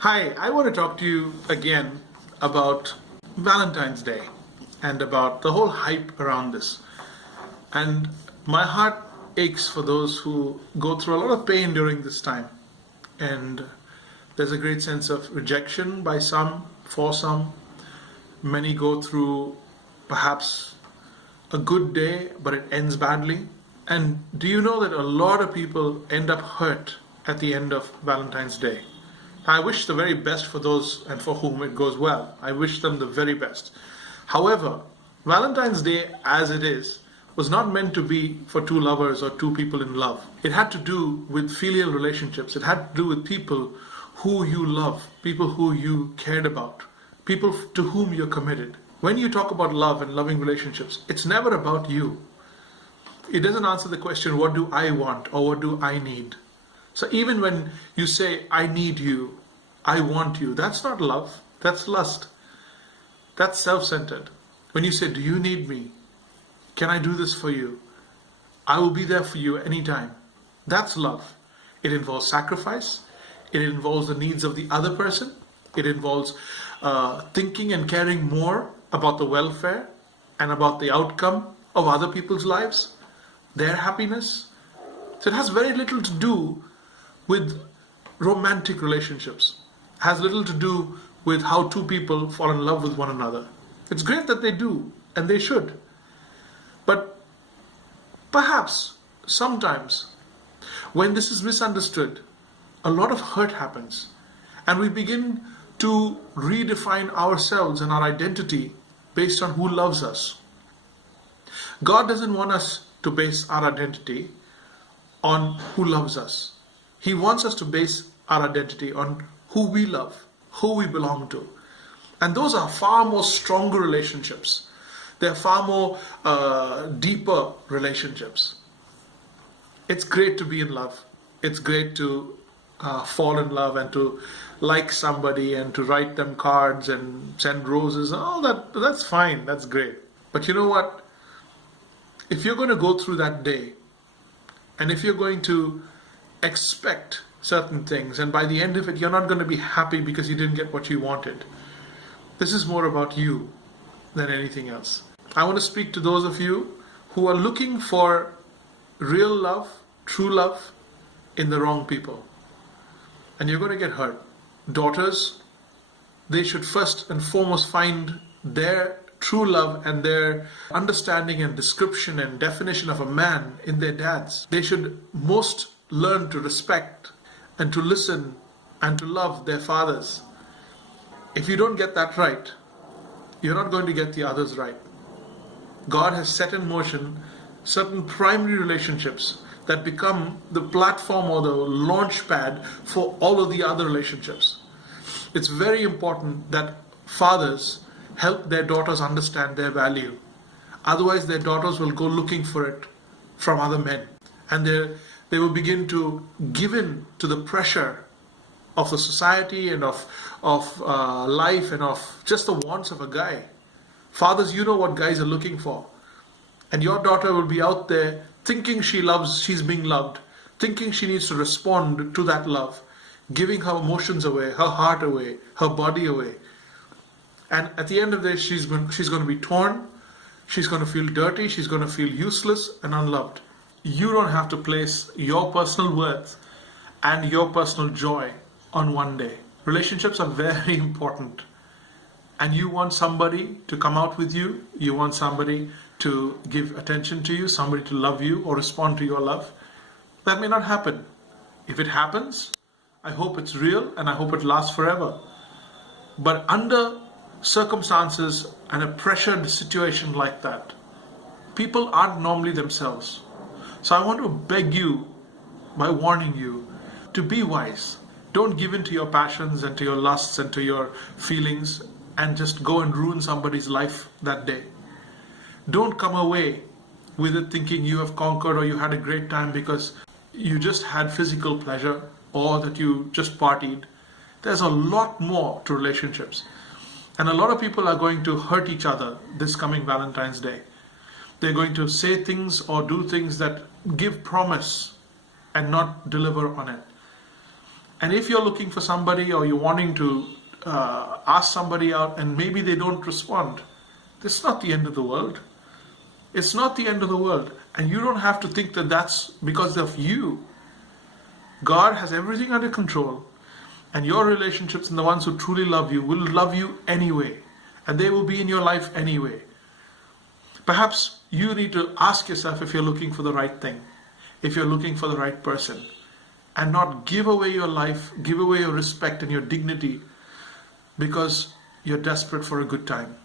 Hi, I want to talk to you again about Valentine's Day and about the whole hype around this. And my heart aches for those who go through a lot of pain during this time. And there's a great sense of rejection by some, for some. Many go through perhaps a good day, but it ends badly. And do you know that a lot of people end up hurt at the end of Valentine's Day? I wish the very best for those and for whom it goes well. I wish them the very best. However, Valentine's Day as it is was not meant to be for two lovers or two people in love. It had to do with filial relationships. It had to do with people who you love, people who you cared about, people to whom you're committed. When you talk about love and loving relationships, it's never about you. It doesn't answer the question, what do I want or what do I need? So even when you say, I need you, I want you, that's not love, that's lust. That's self-centered. When you say, do you need me? Can I do this for you? I will be there for you anytime. That's love. It involves sacrifice. It involves the needs of the other person. It involves thinking and caring more about the welfare and about the outcome of other people's lives, their happiness. So it has very little to do with romantic relationships. It has little to do with how two people fall in love with one another. It's great that they do, and they should. But perhaps, sometimes, when this is misunderstood, a lot of hurt happens. And we begin to redefine ourselves and our identity based on who loves us. God doesn't want us to base our identity on who loves us. He wants us to base our identity on who we love, who we belong to. And those are far more stronger relationships. They're far more deeper relationships. It's great to be in love. It's great to fall in love and to like somebody and to write them cards and send roses. All that's fine. That's great. But you know what? If you're going to go through that day, and if you're going to expect certain things, and by the end of it, you're not going to be happy because you didn't get what you wanted, this is more about you than anything else. I want to speak to those of you who are looking for real love, true love, in the wrong people. And you're going to get hurt. Daughters, they should first and foremost find their true love and their understanding and description and definition of a man in their dads. They should most learn to respect and to listen and to love their fathers. If you don't get that right, you're not going to get the others right. God has set in motion certain primary relationships that become the platform or the launch pad for all of the other relationships. It's very important that fathers help their daughters understand their value. Otherwise, their daughters will go looking for it from other men. And they will begin to give in to the pressure of the society and of life and of just the wants of a guy. Fathers, you know what guys are looking for. And your daughter will be out there thinking she's being loved, thinking she needs to respond to that love, giving her emotions away, her heart away, her body away. And at the end of the day, she's going to be torn, she's going to feel dirty, she's going to feel useless and unloved. You don't have to place your personal worth and your personal joy on one day. Relationships are very important. And you want somebody to come out with you, you want somebody to give attention to you, somebody to love you or respond to your love. That may not happen. If it happens, I hope it's real and I hope it lasts forever. But under circumstances and a pressured situation like that, people aren't normally themselves. So I want to beg you, by warning you, to be wise. Don't give in to your passions and to your lusts and to your feelings and just go and ruin somebody's life that day. Don't come away with it thinking you have conquered or you had a great time because you just had physical pleasure or that you just partied. There's a lot more to relationships. And a lot of people are going to hurt each other this coming Valentine's Day. They're going to say things or do things that give promise and not deliver on it. And if you're looking for somebody or you're wanting to ask somebody out and maybe they don't respond, this is not the end of the world. It's not the end of the world. And you don't have to think that that's because of you. God has everything under control. And your relationships and the ones who truly love you will love you anyway. And they will be in your life anyway. Perhaps you need to ask yourself if you're looking for the right thing, if you're looking for the right person, and not give away your life, give away your respect and your dignity because you're desperate for a good time.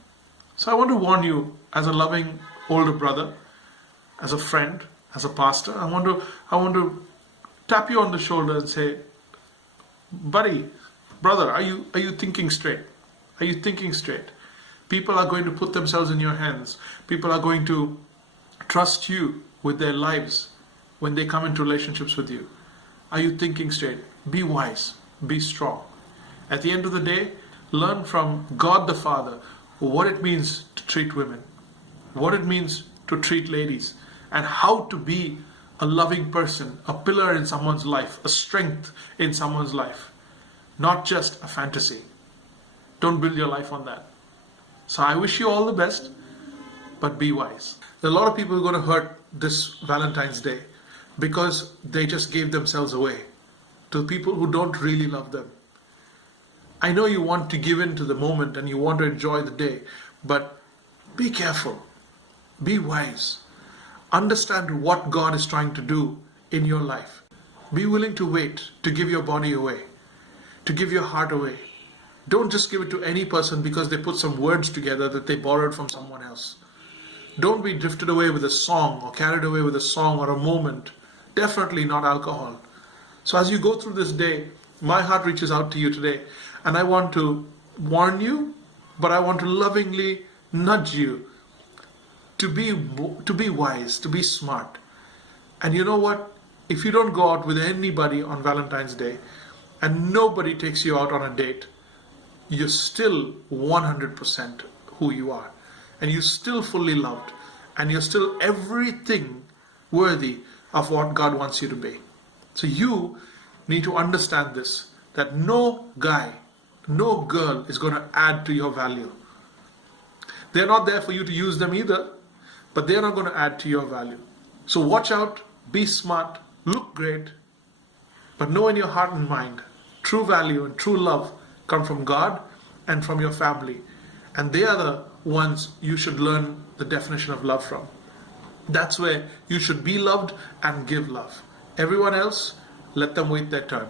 So I want to warn you as a loving older brother, as a friend, as a pastor, I want to tap you on the shoulder and say, buddy, brother, are you thinking straight? Are you thinking straight? People are going to put themselves in your hands. People are going to trust you with their lives when they come into relationships with you. Are you thinking straight? Be wise. Be strong. At the end of the day, learn from God the Father what it means to treat women, what it means to treat ladies, and how to be a loving person, a pillar in someone's life, a strength in someone's life, not just a fantasy. Don't build your life on that. So I wish you all the best, but be wise. There are a lot of people who are going to hurt this Valentine's Day because they just gave themselves away to people who don't really love them. I know you want to give in to the moment and you want to enjoy the day, but be careful. Be wise. Understand what God is trying to do in your life. Be willing to wait, to give your body away, to give your heart away. Don't just give it to any person because they put some words together that they borrowed from someone else. Don't be drifted away with a song or carried away with a song or a moment. Definitely not alcohol. So as you go through this day, my heart reaches out to you today, and I want to warn you, but I want to lovingly nudge you to be wise, to be smart. And you know what? If you don't go out with anybody on Valentine's Day and nobody takes you out on a date, you're still 100% who you are. And you're still fully loved. And you're still everything worthy of what God wants you to be. So you need to understand this, that no guy, no girl is going to add to your value. They're not there for you to use them either, but they're not going to add to your value. So watch out, be smart, look great, but know in your heart and mind, true value and true love come from God and from your family. And they are the ones you should learn the definition of love from. That's where you should be loved and give love. Everyone else, let them wait their turn.